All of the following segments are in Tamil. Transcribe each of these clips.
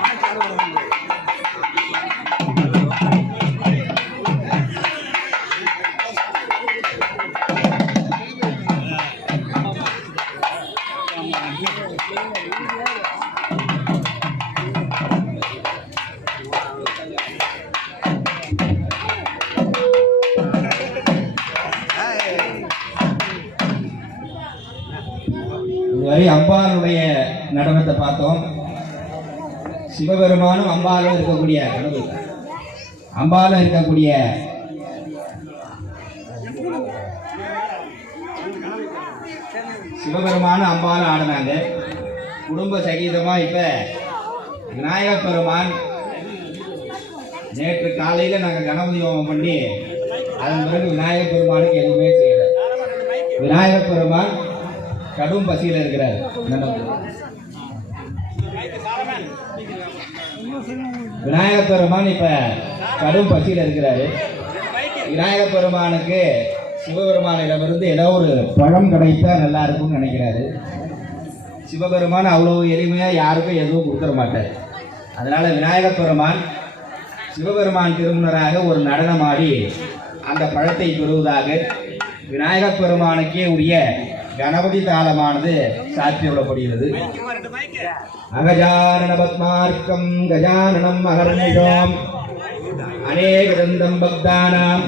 மனசார பார்த்தோம் சிவபெருமானும் அம்பாலும் இருக்கக்கூடிய கடவுள் அம்பாலும் இருக்கக்கூடிய சிவபெருமானும் அம்பாலும் ஆடினாங்க. குடும்ப சகிதமாக இப்போ விநாயகப் பெருமான் நேற்று காலையில் நாங்கள் கணபதி ஹோமம் பண்ணி அதன் பிறகு விநாயகப் பெருமானுக்கு எதுவுமே செய்யலை. விநாயகப் பெருமான் கடும் பசியில் இருக்கிறார். விநாயக பெருமான் இப்ப கடும் பசியில் இருக்கிறாரு. விநாயக பெருமானுக்கு சிவபெருமானிடமிருந்து ஏதோ ஒரு பழம் கிடைத்தா நல்லா இருக்கும்னு நினைக்கிறாரு. சிவபெருமான் அவ்வளவு எளிமையா யாருக்கும் எதுவும் கொடுத்துட மாட்டார். அதனால விநாயக பெருமான் சிவபெருமான் திருமணராக ஒரு நடனம் ஆடி அந்த பழத்தை பெறுவதாக விநாயக பெருமானுக்கே உரிய கணபதி தாளமானது சாற்றிவிடப்படுகிறது அகஜானன பத்மார்க்கம் கஜானனம் அகர்நிஷோம் அநேகதந்தம் பக்தானாம்.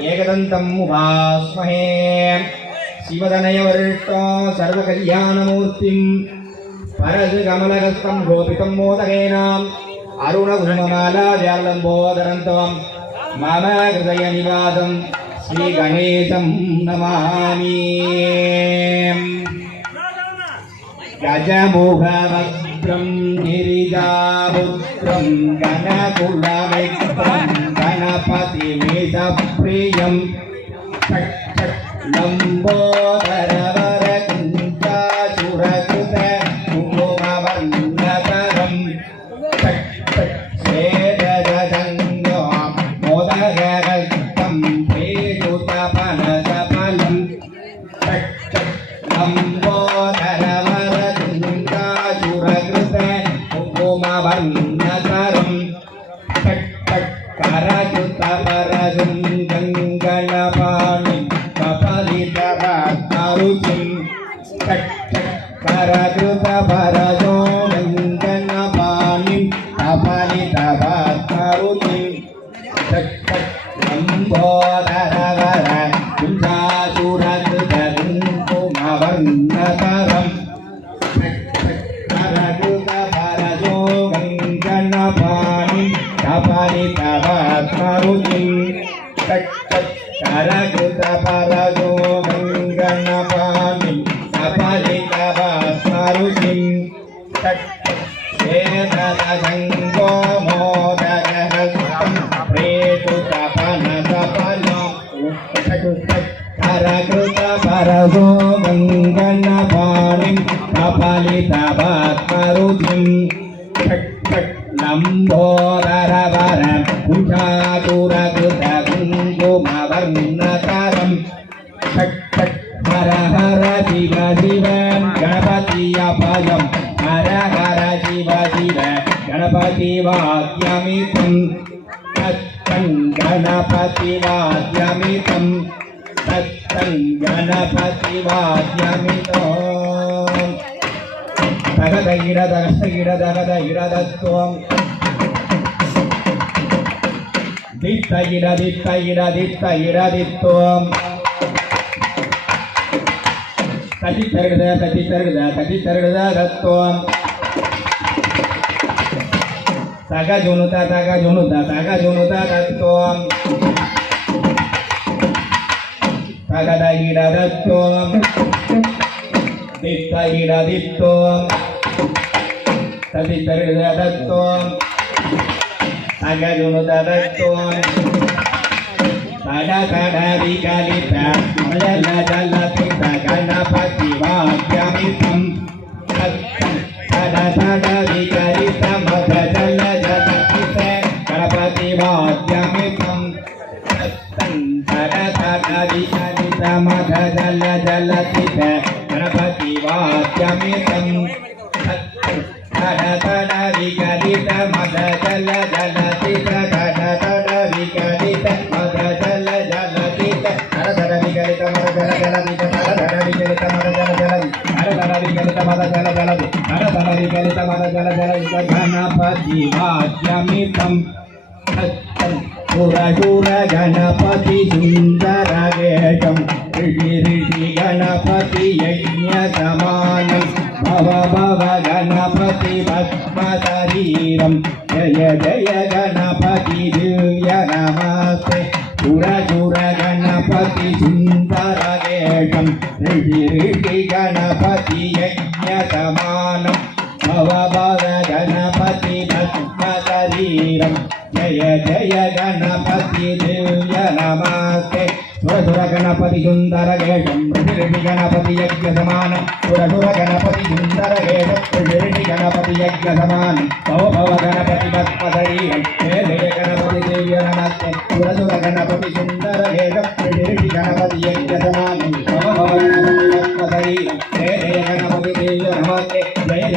ஏகதந்தம் உபாஸ்மஹே. சிவதனயவருஷ்டோ சர்வகல்யாணமூர்த்திம். பரது கமலகஸ்தம் கோபிதம் மோதகேனாம். அருணகுமமாலா வியாலம்போதரந்தம் மம ஹிருதய శ్రీ గణేశం నమామి గజముఖవక్త్రం గిరిజాపుత్రం గణకులమిత్రం గణపతి మిత ప్రియం లంబోదరం பராசுந்தங்க పరమాత్మరుతి కరకృత పరదో గంగణపామి సఫలిత భాస్మరుతి శేద గంగ இடதித்த இடதித்த இடதித்துவம் தட்டி தருகுத தட்டி தருகுத தட்டி தருகுத தத்துவம் தக ஜுனுத தக ஜுனுத தக ஜுனுத தத்துவம் தகத இடதத்துவம் தித்த இடதித்துவம் தட்டி தருகுத தத்துவம் தக ஜுனுத தத்துவம் தட தட விகலித மலல ஜலபித கணபதி வாக்கியமிதம் தட தட விகலித மத ஜல தட மத ஜல ஜலதித தட தட விகடித மத ஜல ஜலதி தட தட விகடித மத ஜல ஜலதி தட தட விகடித மத ஜல ஜலதித கணபதி வாக்கியமிதம் சுரசுர கணபதி சுந்தர கேஷம் ரிஷி ரிஷி கணபதி யஜ்ஞ சமானம் பவ பவ கணபதி பத்மசரீரம் ஜய ஜய கணபதி திவ்ய நமஸ்தே சுரசுர கணபதி சுந்தர கைகம் ரிஷிருஷி கணபதியை ஞதமானம் பவபத கணபதி பத்மசரீரம் ஜய ஜய கணபதி திவ்ய நமஸ்தே சுரசுர கணபதி சுந்தர கேஷம் ரிஷிரிஷி கணபதி யஜ்ய சமானம் சுரசுர கணபதி சுந்தர கேஷம் ரிஷிரிஷி கணபதி யஜ்ய சமானம் பவபவ கணபதி பத்மசரீரம் வேதய கணபதி தேவிய நமஸ்தே சுரசுர கணபதி சுந்தர கேஷம் ரிஷிரிஷி கணபதி யஜ்ய சமானம் பவபவ கணபதி பத்மசரீரம் வேதய கணபதி தேவிய நமஸ்தே ஜெய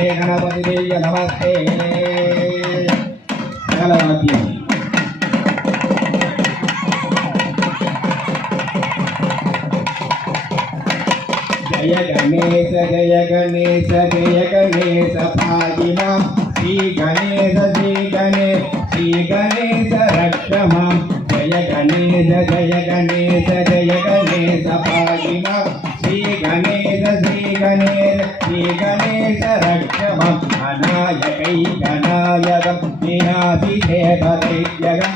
గణేశ జయ గణేశ జయ గణేశ పాయినా శ్రీ గణేశ శ్రీ గణేశ శ్రీ గణేశ రక్షమాం. జయ గణేశ జయ గణేశ జయ గణేశ పాయినా శ్రీ గణేశ శ్రీ గణేశ శ్రీ గణేశ రక్షమాం. అనాయకై గణాయకం నినాది దేవతైత్యగం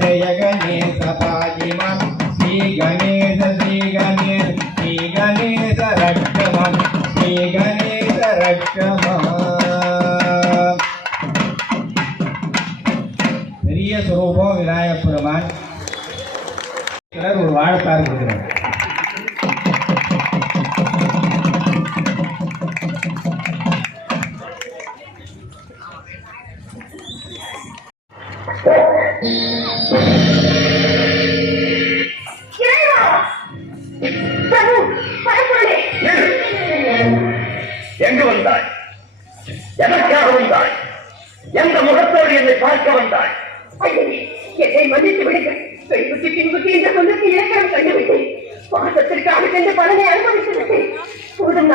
ஜய கணேச பாகிமம் ஸ்ரீ கணேச ஸ்ரீ கணேஷ் ஸ்ரீ கணேச ரட்சமம் ஸ்ரீ கணேச ரட்சமம் பெரிய சுரூபம் விநாயகப் ஒரு வாழ்த்தார் கொடுக்குறாங்க பெண்குட்டி பின்குட்டி என்ற சொல்லுக்கு இலக்கணம் கண்டுவிட்டேன் பாசத்திற்காக சென்று பலனை விட்டேன் போதும்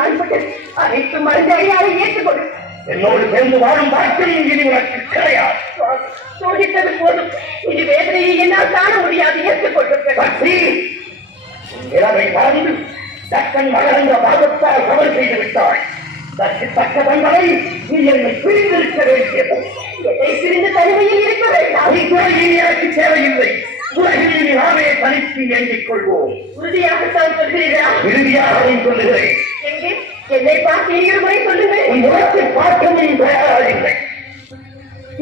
அனைத்து மருந்து அடியாரை ஏற்றுக்கொண்டு என்னோடு சேர்ந்து வாழும் பாக்கியம் இனி உனக்கு கிடையாது சோதித்தது போதும். இனி வேதனையை என்னால் காண முடியாது. ஏற்றுக்கொள்ளுங்கள். இரவை கலந்து தக்கன் மகள் என்ற பாகத்தால் கவல் செய்து விட்டாய். தற்கு தக்க தங்களை நீ என்னை பிரிந்திருக்க வேண்டியது. என்னை பிரிந்து தனிமையில் இருக்க வேண்டாம். எனக்கு தேவையில்லை உலகில் நாமே தனித்து கொள்வோம். உறுதியாகத்தான் சொல்கிறீர்களா? இறுதியாகவும் சொல்லுகிறேன். என்னை பார்த்து இரு முறை சொல்லுங்கள். உன் முகத்தை பார்க்கவும் தயாராகில்லை.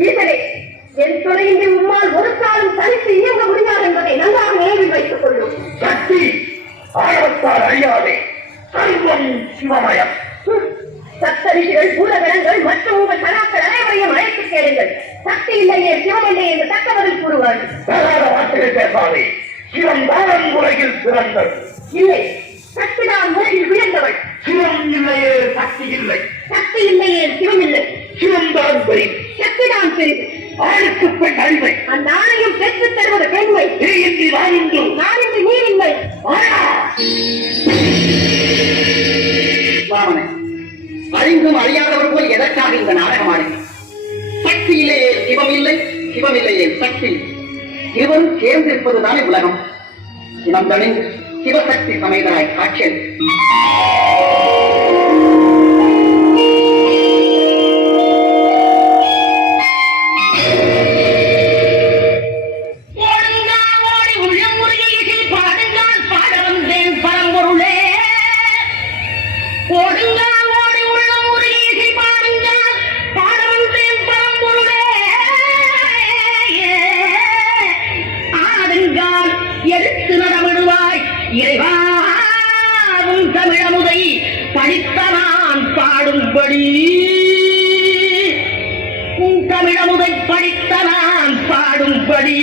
ஈசனே என் துணையின்றி உம்மால் ஒரு காலம் தனித்து இயங்க முடியாது என்பதை நன்றாக நினைவில் வைத்துக் கொள்ளும். சக்தி ஆழத்தால் அழியாதே. சர்வம் சிவமயம். சப்தரிஷிகள் பூதகணங்கள் மற்றும் உங்கள் சனாக்கள் அனைவரையும் அழைத்து கேளுங்கள் சக்தி இல்லையே சிவம் இல்லை என்று தக்க பதில் கூறுவார்கள் வார்த்தைகள் பேசாதே சிவம் தானம் உலகில் பிறந்தது இல்லை. சக்தி. இருவரும் சேர்ந்திருப்பதுதானே உலகம். இனம் தணிந்து சிவசக்தி சமைதராய் காட்சியளி படி உன் தமிழமுதை படித்த நான் பாடும்படி